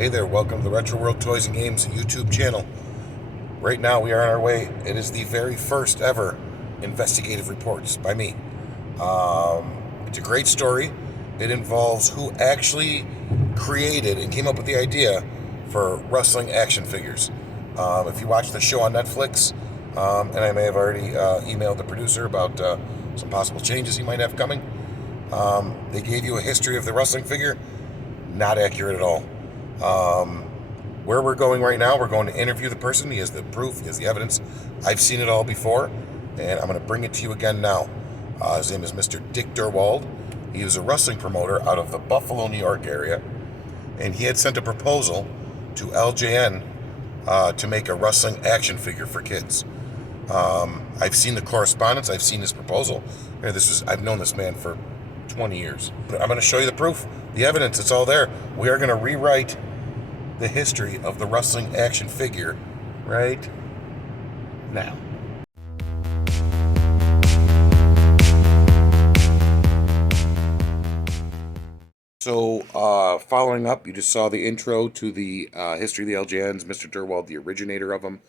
Hey there, welcome to the Retro World Toys and Games YouTube channel. Right now we are on our way. It is the very first ever investigative reports by me. It's a great story. It involves who actually created and came up with the idea for wrestling action figures. If you watch the show on Netflix, and I may have already emailed the producer about some possible changes he might have coming, they gave you a history of the wrestling figure. Not accurate at all. Where we're going right now, we're going to interview the person. He has the proof, he has the evidence. I've seen it all before, and I'm going to bring it to you again now. His name is Mr. Dick Durwald. He was a wrestling promoter out of the Buffalo, New York area, and he had sent a proposal to LJN to make a wrestling action figure for kids. I've seen the correspondence. I've seen his proposal. I've known this man for 20 years. But I'm going to show you the proof, the evidence. It's all there. We are going to rewrite the history of the wrestling action figure right now. So, following up, you just saw the intro to the history of the LJNs, Mr. Durwald, the originator of them.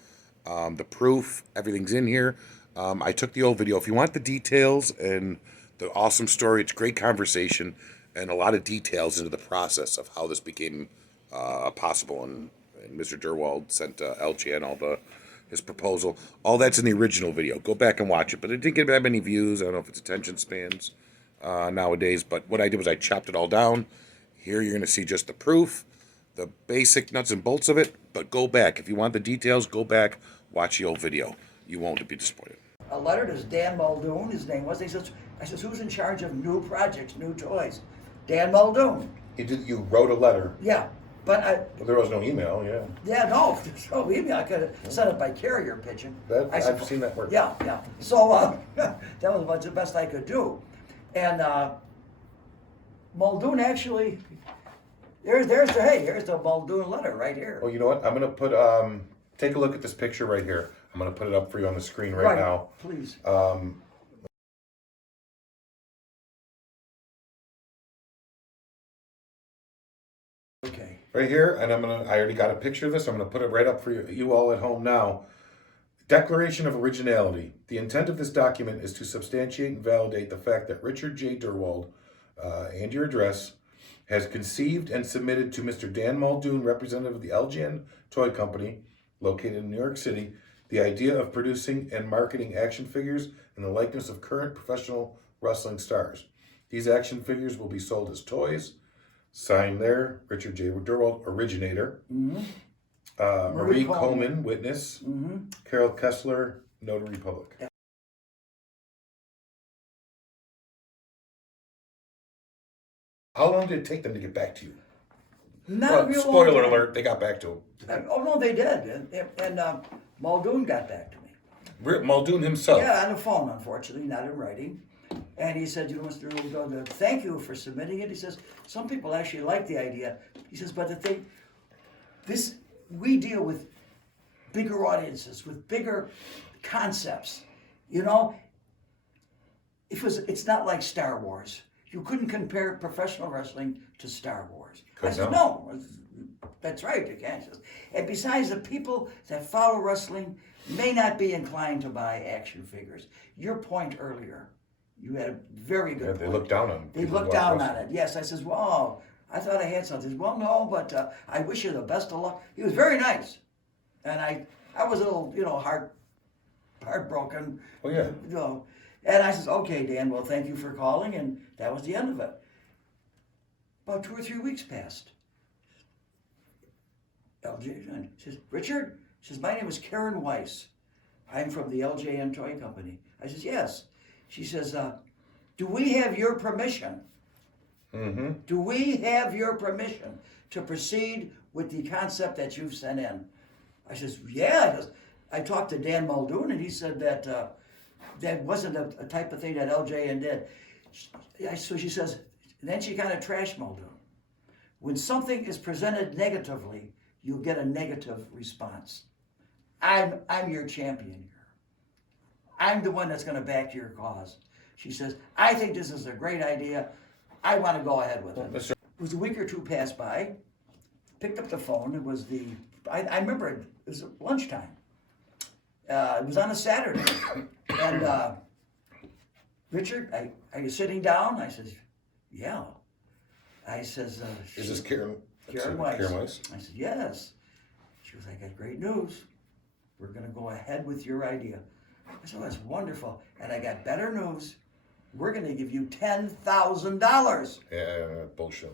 The proof, everything's in here. I took the old video. If you want the details and the awesome story, it's great conversation and a lot of details into the process of how this became possible. And Mr. Durwald sent LJN his proposal. All that's in the original video. Go back and watch it. But it didn't get that many views. I don't know if it's attention spans nowadays. But what I did was I chopped it all down. Here you're going to see just the proof, the basic nuts and bolts of it. But go back. If you want the details, go back, watch the old video. You won't be disappointed. A letter to Dan Muldoon, his name was. I says, who's in charge of new projects, new toys? Dan Muldoon. You wrote a letter. Yeah, but There was no email, yeah. Yeah, no, there's no email. I could have sent it by carrier pigeon. I've seen that work. Yeah. So that was about the best I could do. And Muldoon actually, here's the Muldoon letter right here. Well, you know what? I'm going to put, take a look at this picture right here. I'm going to put it up for you on the screen right now. Please. Okay. Right here, and I already got a picture of this. I'm going to put it right up for you all at home now. Declaration of Originality. The intent of this document is to substantiate and validate the fact that Richard J. Durwald, and your address, has conceived and submitted to Mr. Dan Muldoon, representative of the LJN Toy Company, located in New York City, the idea of producing and marketing action figures in the likeness of current professional wrestling stars. These action figures will be sold as toys. Signed there, Richard J. Durwald, originator. Mm-hmm. Marie Coleman, witness. Mm-hmm. Carol Kessler, notary public. Yeah. How long did it take them to get back to you? Not real spoiler long time. alert, they got back to him. Oh no, they did, and Muldoon got back to me. Muldoon himself. Yeah, on the phone, unfortunately, not in writing. And he said, Mr. Durwald, thank you for submitting it. He says, some people actually like the idea. He says, but the thing, we deal with bigger audiences, with bigger concepts. You know, it's not like Star Wars. You couldn't compare professional wrestling to Star Wars. I said, no, that's right, you can't. And besides, the people that follow wrestling may not be inclined to buy action figures. Your point earlier, you had a very good point. They look down on it. They look down on it, yes. I says, well, I thought I had something. He says, well, no, but I wish you the best of luck. He was very nice. And I was a little, heartbroken. Oh, yeah. And I says, okay, Dan, well, thank you for calling. And that was the end of it. About 2 or 3 weeks passed. LJN says, Richard, she says, my name is Karen Weiss. I'm from the LJN Toy Company. I says, yes. She says, do we have your permission? Mm-hmm. Do we have your permission to proceed with the concept that you've sent in? I says, yeah. I talked to Dan Muldoon, and he said that that wasn't a type of thing that LJN did. So she says, and then she kind of trashed Muldoon. When something is presented negatively, you'll get a negative response. I'm your champion here. I'm the one that's going to back your cause. She says, I think this is a great idea. I want to go ahead with it. It was a week or two passed by. picked up the phone. It was I remember it was lunchtime. It was on a Saturday. And Richard, are you sitting down? I says, yeah. I says, Is this Karen? Karen Weiss. Karen Weiss? I said, yes. She goes, I got great news. We're going to go ahead with your idea. I said, oh, that's wonderful. And I got better news. We're going to give you $10,000. Yeah, bullshit.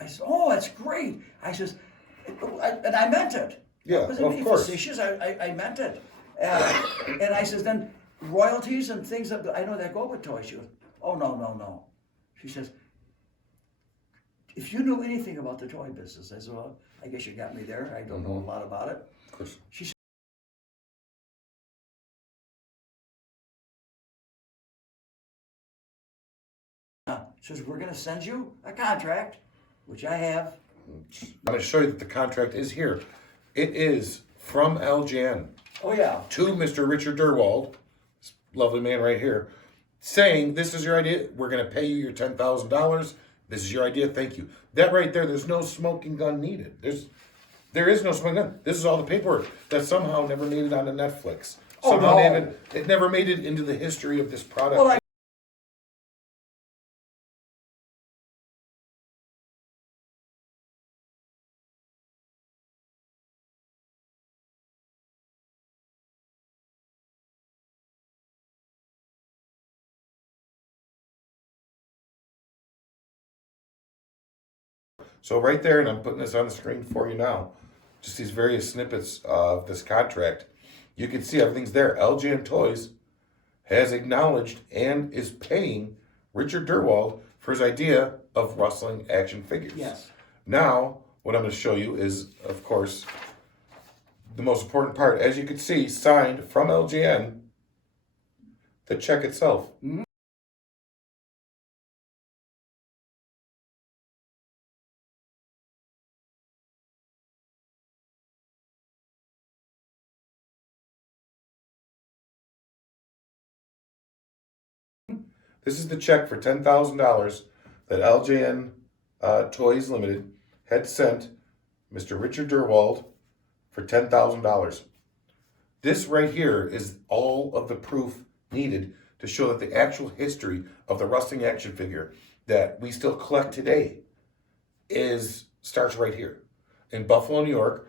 I said, oh, that's great. I says, and I meant it. Yeah, I wasn't of being course. facetious. I meant it. And I says, then royalties and things that I know that go with toys. She goes, oh, no. She says, if you knew anything about the toy business, I said, well, I guess you got me there. I don't know a lot about it. Of course. She said, we're going to send you a contract, which I have. I'm going to show you that the contract is here. It is from LJN Oh, yeah. to Mr. Richard Durwald, this lovely man right here, saying, this is your idea. We're going to pay you your $10,000. This is your idea. Thank you. That right there, there's no smoking gun needed. There is no smoking gun. This is all the paperwork that somehow never made it onto Netflix. Oh, Somehow no. it never made it into the history of this product. Well, So right there, and I'm putting this on the screen for you now, just these various snippets of this contract. You can see everything's there. LJN Toys has acknowledged and is paying Richard Durwald for his idea of wrestling action figures. Yes. Now, what I'm going to show you is, of course, the most important part. As you can see, signed from LJN, the check itself. Mm-hmm. This is the check for $10,000 that LJN Toys Limited had sent Mr. Richard Durwald for $10,000. This right here is all of the proof needed to show that the actual history of the wrestling action figure that we still collect today starts right here in Buffalo, New York.